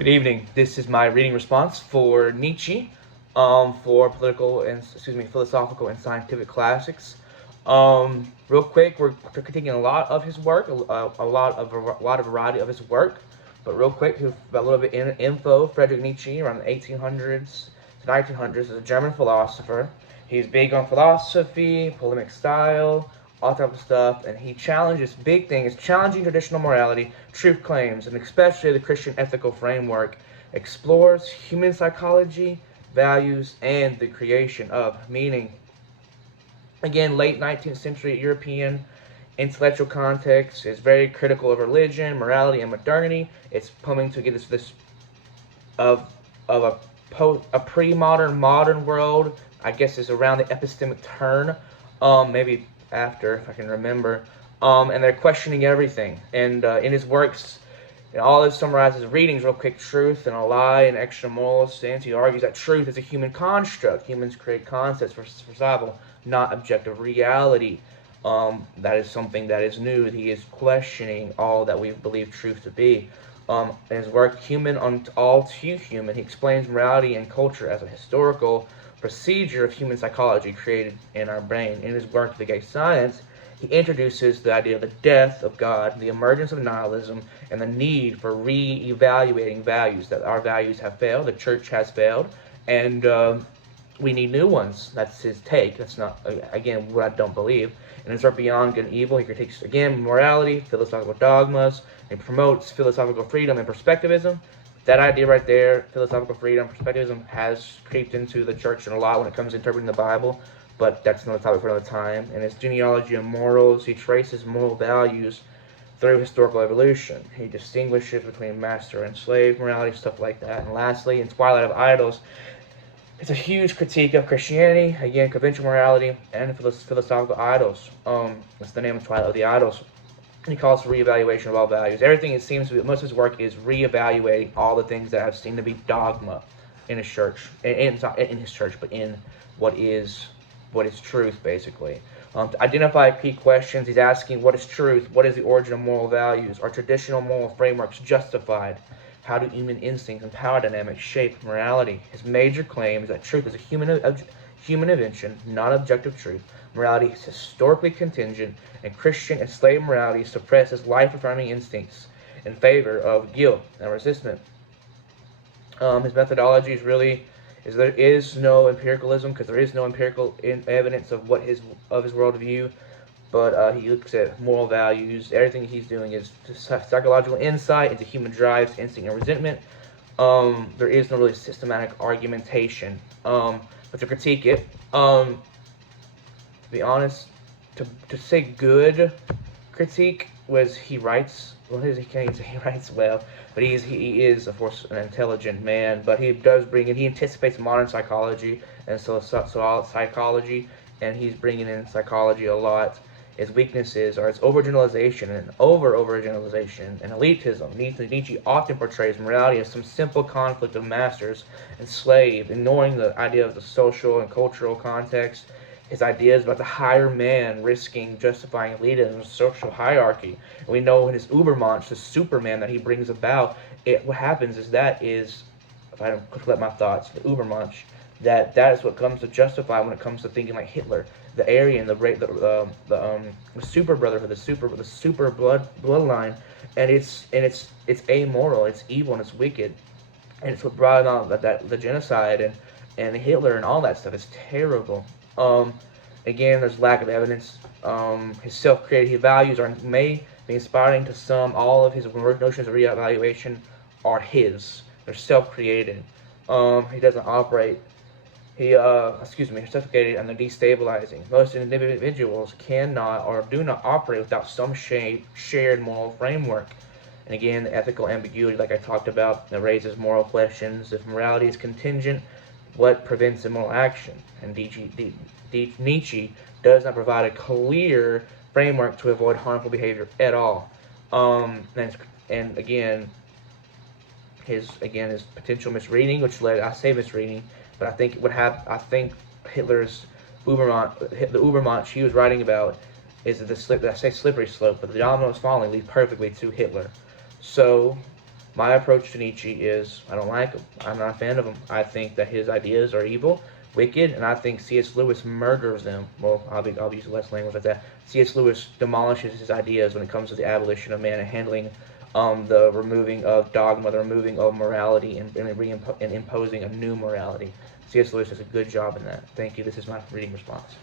Good evening. This is my reading response for Nietzsche, for philosophical and scientific classics. Real quick, we're critiquing a lot of his work, a lot of variety of his work. But real quick, a little bit in info. Friedrich Nietzsche, around the 1800s to 1900s, is a German philosopher. He's big on philosophy, polemic style, all type of stuff, and he challenges, big thing is challenging traditional morality, truth claims, and especially the Christian ethical framework, explores human psychology, values, and the creation of meaning. Again, late 19th century European intellectual context is very critical of religion, morality, and modernity. It's coming to get us this of a pre-modern, modern world. I guess is around the epistemic turn, maybe after, if I can remember. And they're questioning everything. And in his works, all this summarizes readings, real quick, truth and a lie and extra moral sense. He argues that truth is a human construct. Humans create concepts for survival, not objective reality. That is something that is new. He is questioning all that we believe truth to be. In his work, Human on All Too Human, he explains morality and culture as a historical procedure of human psychology created in our brain. In his work, The Gay Science, he introduces the idea of the death of God, the emergence of nihilism, and the need for re-evaluating values, that our values have failed, the church has failed, and we need new ones. That's his take. That's not, again, what I don't believe. In his work Beyond Good and Evil, he critiques, again, morality, philosophical dogmas, and promotes philosophical freedom and perspectivism. That idea right there, philosophical freedom, perspectivism, has creeped into the church a lot when it comes to interpreting the Bible, but that's another topic for another time. In his Genealogy of Morals, he traces moral values through historical evolution. He distinguishes between master and slave morality, stuff like that. And lastly, in Twilight of Idols, it's a huge critique of Christianity, again, conventional morality, and philosophical idols. That's the name of Twilight of the Idols. He calls for reevaluation of all values. Everything, it seems to be, most of his work is reevaluating all the things that have seemed to be dogma in his church, not in his church, but in what is truth, basically. To identify key questions, he's asking, what is truth? What is the origin of moral values? Are traditional moral frameworks justified? How do human instincts and power dynamics shape morality? His major claim is that truth is a human invention, not objective truth. Morality is historically contingent, and Christian and slave morality suppresses life-affirming instincts in favor of guilt and resistance. His methodology is there is no empiricalism, because there is no empirical evidence of his worldview, but he looks at moral values. Everything he's doing is psychological insight into human drives, instinct, and resentment. There is no really systematic argumentation. But to critique it, to be honest, to say good critique was he writes. Well, he can't say he writes well, but he is of course an intelligent man. But he does bring in, he anticipates modern psychology and so psychology, and he's bringing in psychology a lot. His weaknesses are its overgeneralization and overgeneralization and elitism. Nietzsche often portrays morality as some simple conflict of masters and slaves, ignoring the idea of the social and cultural context. His ideas about the higher man justifying elitism and social hierarchy. And we know in his Übermensch, the Superman that he brings about, what happens is if I don't collect my thoughts, the Übermensch, that is what comes to justify when it comes to thinking like Hitler, the Aryan, the super brotherhood, the super bloodline, and it's amoral, it's evil, and it's wicked, and it's what brought about the genocide and Hitler and all that stuff. It's terrible. Again, there's lack of evidence. His self-created values may be inspiring to some. All of his notions of reevaluation are his. They're self-created. He doesn't operate. Suffocated and they're destabilizing. Most individuals cannot or do not operate without some shared moral framework. And again, the ethical ambiguity, like I talked about, that raises moral questions. If morality is contingent, what prevents immoral action? And Nietzsche does not provide a clear framework to avoid harmful behavior at all. And again, his potential misreading, I say misreading, but I think Hitler's the Übermensch he was writing about is the slippery slope, but the dominoes falling lead perfectly to Hitler. So My approach to Nietzsche is I don't like him. I'm not a fan of him. I think that his ideas are evil, wicked, and I think C.S. Lewis murders them. Well, I'll use less language like that. C.S. Lewis demolishes his ideas when it comes to the abolition of man and handling the removing of dogma, the removing of morality, and imposing a new morality. C.S. Lewis does a good job in that. Thank you. This is my reading response.